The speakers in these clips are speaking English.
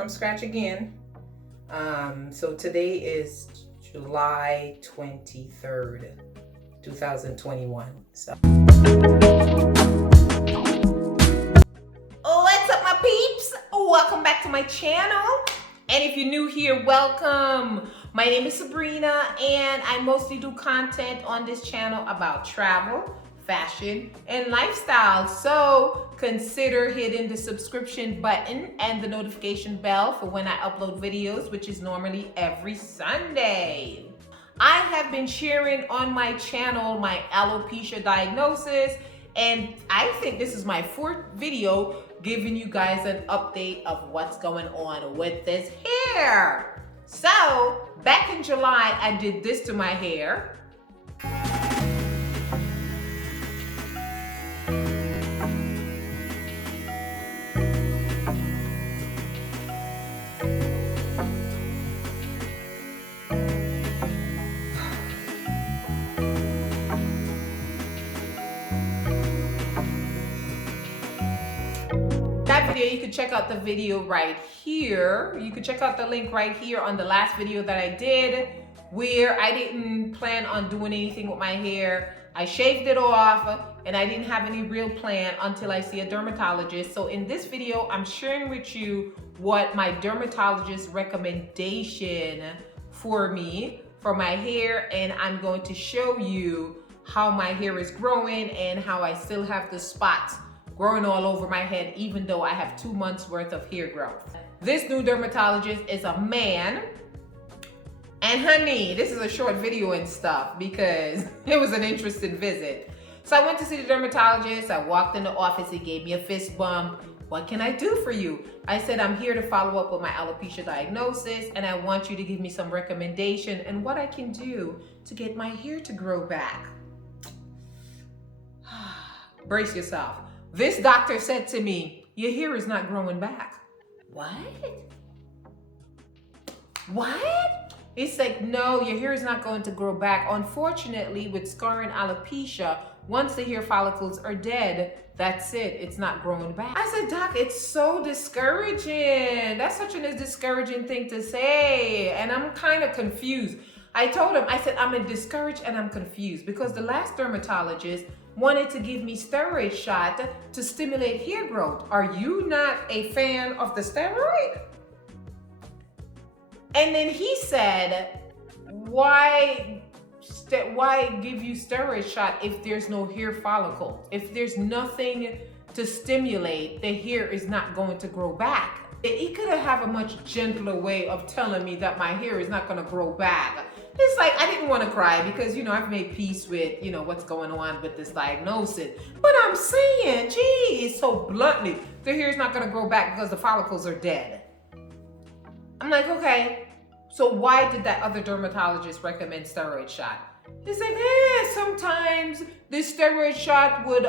from scratch again. So today is July 23rd, 2021. So what's up, my peeps? Welcome back to my channel. And if you're new here, welcome. My name is Sabrina, and I mostly do content on this channel about travel, fashion, and lifestyle. So consider hitting the subscription button and the notification bell for when I upload videos, which is normally every Sunday. I have been sharing on my channel my alopecia diagnosis, and I think this is my 4th video giving you guys an update of what's going on with this hair. So back in July, I did this to my hair. You can check out the video right here. You can check out the link right here on the last video that I did, where I didn't plan on doing anything with my hair. I shaved it off and I didn't have any real plan until I see a dermatologist. So in this video, I'm sharing with you what my dermatologist recommendation for me for my hair, and I'm going to show you how my hair is growing and how I still have the spots growing all over my head, even though I have 2 months worth of hair growth. This new dermatologist is a man. And honey, this is a short video and stuff because it was an interesting visit. So I went to see the dermatologist. I walked in the office. He gave me a fist bump. What can I do for you? I said, I'm here to follow up with my alopecia diagnosis, and I want you to give me some recommendation and what I can do to get my hair to grow back. Brace yourself. This doctor said to me, your hair is not growing back. What? What? It's like, no, your hair is not going to grow back. Unfortunately, with scarring alopecia, once the hair follicles are dead, that's it. It's not growing back. I said, Doc, it's so discouraging. That's such a discouraging thing to say. And I'm kind of confused. I told him, I said, I'm discouraged and I'm confused because the last dermatologist wanted to give me steroid shot to stimulate hair growth. Are you not a fan of the steroid? And then he said, why give you steroid shot if there's no hair follicle? If there's nothing to stimulate, the hair is not going to grow back. He could have a much gentler way of telling me that my hair is not going to grow back. It's like, I didn't want to cry because, I've made peace with, what's going on with this diagnosis. But I'm saying, geez, so bluntly, the hair is not going to grow back because the follicles are dead. I'm like, okay, so why did that other dermatologist recommend steroid shot? He's like, sometimes this steroid shot would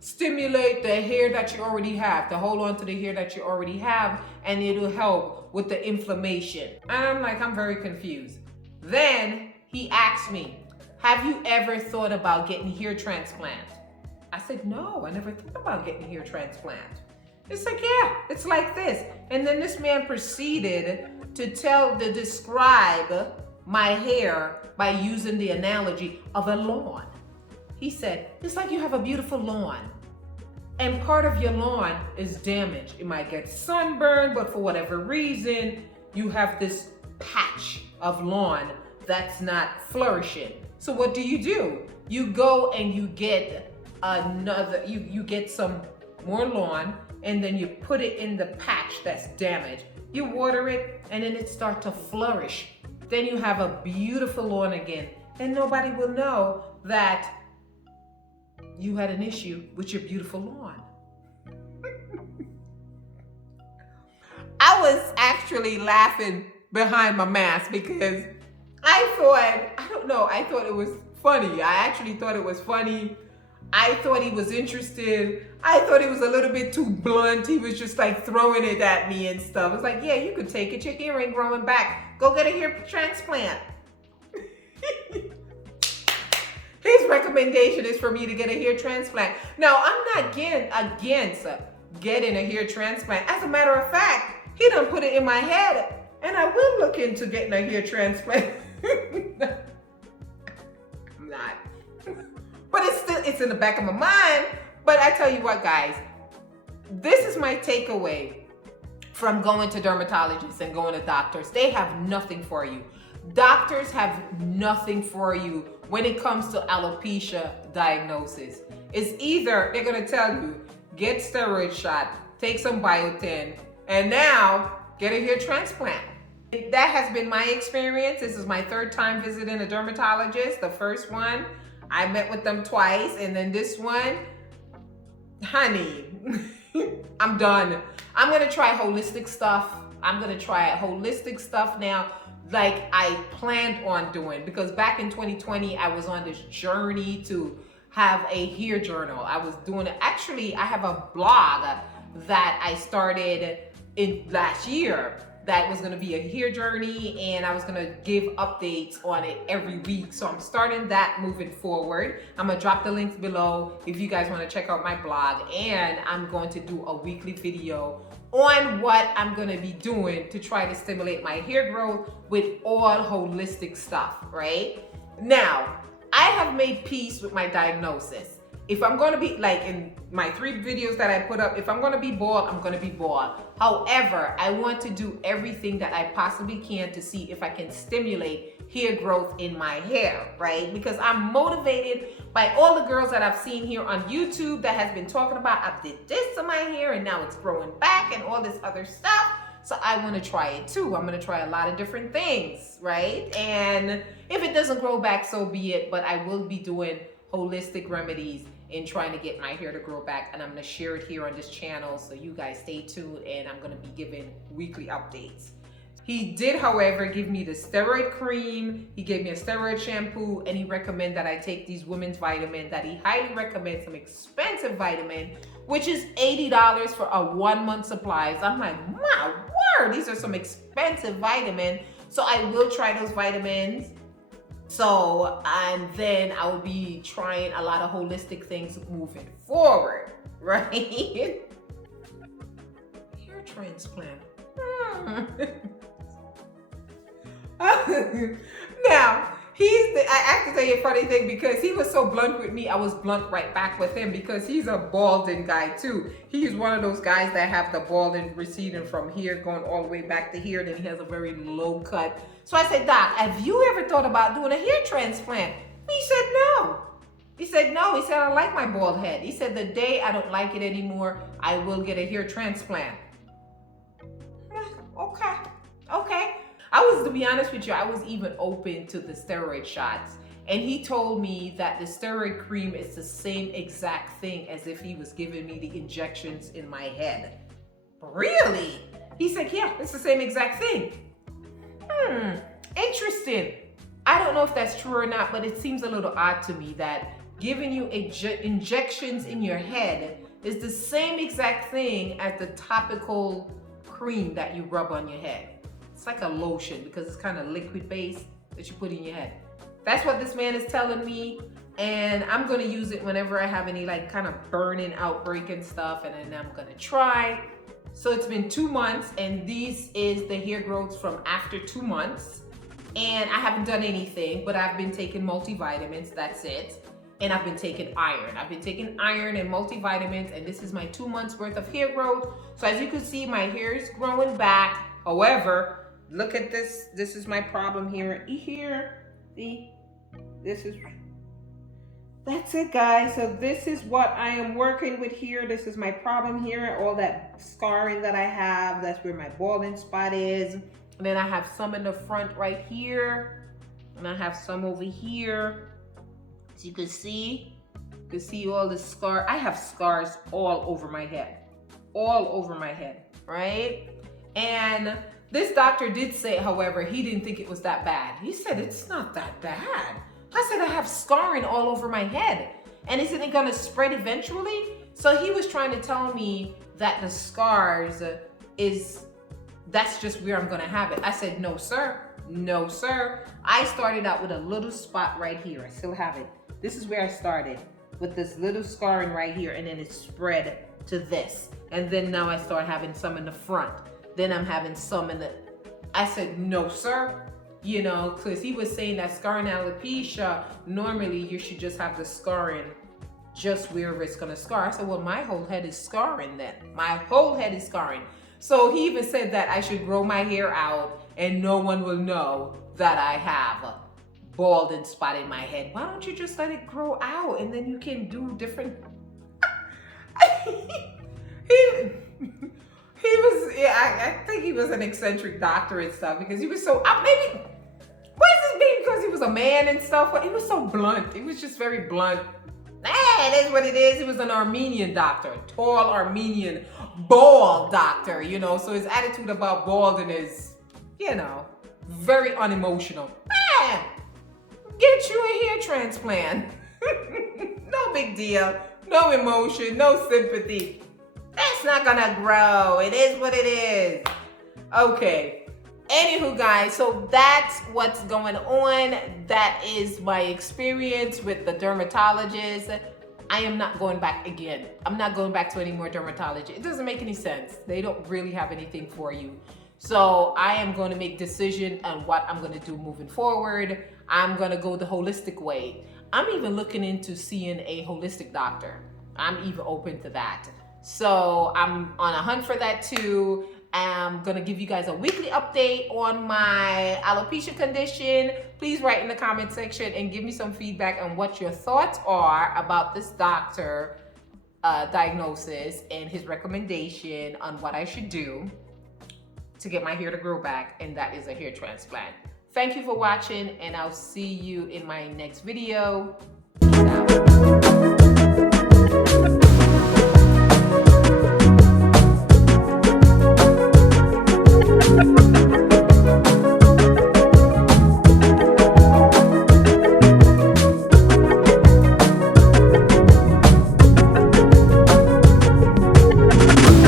stimulate the hair that you already have, to hold on to the hair that you already have, and it'll help with the inflammation. And I'm like, I'm very confused. Then he asked me, have you ever thought about getting hair transplant? I said, no, I never thought about getting hair transplant. It's like, yeah, it's like this. And then this man proceeded to describe my hair by using the analogy of a lawn. He said, it's like you have a beautiful lawn, and part of your lawn is damaged. It might get sunburned, but for whatever reason, you have this patch of lawn that's not flourishing. So what do? You go and you get you get some more lawn, and then you put it in the patch that's damaged. You water it, and then it starts to flourish. Then you have a beautiful lawn again, and nobody will know that you had an issue with your beautiful lawn. I was actually laughing behind my mask because I thought it was funny. I actually thought it was funny. I thought he was interested. I thought he was a little bit too blunt. He was just like throwing it at me and stuff. It's like, yeah, you could take it. Your hair ain't growing back. Go get a hair transplant. His recommendation is for me to get a hair transplant. Now, I'm not against getting a hair transplant. As a matter of fact, He done put it in my head, and I will look into getting a hair transplant. I'm not. But it's in the back of my mind. But I tell you what, guys, this is my takeaway from going to dermatologists and going to doctors. They have nothing for you. Doctors have nothing for you when it comes to alopecia diagnosis. It's either they're gonna tell you, get steroid shot, take some biotin, and now get a hair transplant. That has been my experience. This is my third time visiting a dermatologist. The first one, I met with them twice, and then this one, honey, I'm done. I'm gonna try holistic stuff. I'm gonna try holistic stuff now, like I planned on doing, because back in 2020, I was on this journey to have a hair journal. I was doing it. Actually, I have a blog that I started in last year that was gonna be a hair journey, and I was gonna give updates on it every week. So I'm starting that moving forward. I'm gonna drop the links below if you guys wanna check out my blog, and I'm going to do a weekly video on what I'm gonna be doing to try to stimulate my hair growth with all holistic stuff, right? Now, I have made peace with my diagnosis. If I'm gonna be, like in my 3 videos that I put up, if I'm gonna be bald, I'm gonna be bald. However, I want to do everything that I possibly can to see if I can stimulate hair growth in my hair, right? Because I'm motivated by all the girls that I've seen here on YouTube that has been talking about, I did this to my hair and now it's growing back and all this other stuff. So I want to try it too. I'm going to try a lot of different things, right? And if it doesn't grow back, so be it. But I will be doing holistic remedies in trying to get my hair to grow back, and I'm going to share it here on this channel, so you guys stay tuned, and I'm going to be giving weekly updates. He did, however, give me the steroid cream, he gave me a steroid shampoo, and he recommended that I take these women's vitamin that he highly recommends, some expensive vitamin, which is $80 for a 1-month supply. So I'm like, my word, these are some expensive vitamin. So I will try those vitamins. So, and then I will be trying a lot of holistic things moving forward, right? Hair transplant. Now, I have to tell you a funny thing, because he was so blunt with me, I was blunt right back with him, because he's a balding guy too. He's one of those guys that have the balding receding from here, going all the way back to here, then he has a very low cut. So I said, Doc, have you ever thought about doing a hair transplant? He said, no. He said, no. He said, I like my bald head. He said, the day I don't like it anymore, I will get a hair transplant. Okay. To be honest with you, I was even open to the steroid shots. And he told me that the steroid cream is the same exact thing as if he was giving me the injections in my head. Really? He said, yeah, it's the same exact thing. Interesting. I don't know if that's true or not, but it seems a little odd to me that giving you injections in your head is the same exact thing as the topical cream that you rub on your head. It's like a lotion because it's kind of liquid based that you put in your head. That's what this man is telling me, and I'm gonna use it whenever I have any like kind of burning outbreak and stuff, and then I'm gonna try. So it's been 2 months, and this is the hair growth from after 2 months. And I haven't done anything, but I've been taking multivitamins, that's it. And I've been taking iron. I've been taking iron and multivitamins, and this is my 2 months worth of hair growth. So as you can see, my hair is growing back. However, look at this. This is my problem here. See, that's it, guys. So this is what I am working with here. This is my problem here. All that scarring that I have, that's where my balding spot is. And then I have some in the front right here. And I have some over here. So you can see all the scar. I have scars all over my head. All over my head, right? And this doctor did say, however, he didn't think it was that bad. He said, it's not that bad. I said, I have scarring all over my head. And isn't it gonna spread eventually? So he was trying to tell me that the scars that's just where I'm gonna have it. I said, no, sir. No, sir. I started out with a little spot right here. I still have it. This is where I started, with this little scarring right here, and then it spread to this. And then now I start having some in the front. then I'm having some in the. I said, no, sir. You know, because he was saying that scarring alopecia, normally you should just have the scarring just where it's gonna scar. I said, well, my whole head is scarring then. My whole head is scarring. So he even said that I should grow my hair out and no one will know that I have bald and spot in my head. Why don't you just let it grow out and then you can do different. He was, yeah, I think he was an eccentric doctor and stuff because he was so, maybe, what is this being because he was a man and stuff? But he was so blunt. He was just very blunt. It is what it is. He was an Armenian doctor, a tall Armenian bald doctor, you know, so his attitude about balding is, you know, very unemotional. Get you a hair transplant. No big deal. No emotion, no sympathy. That's not gonna grow. It is what it is. Okay. Anywho, guys, so that's what's going on. That is my experience with the dermatologist. I am not going back again. I'm not going back to any more dermatology. It doesn't make any sense. They don't really have anything for you. So I am going to make decision on what I'm going to do moving forward. I'm going to go the holistic way. I'm even looking into seeing a holistic doctor. I'm even open to that. So I'm on a hunt for that too. I'm gonna give you guys a weekly update on my alopecia condition. Please write in the comment section and give me some feedback on what your thoughts are about this doctor diagnosis and his recommendation on what I should do to get my hair to grow back, and that is a hair transplant. Thank you for watching, and I'll see you in my next video. Peace out.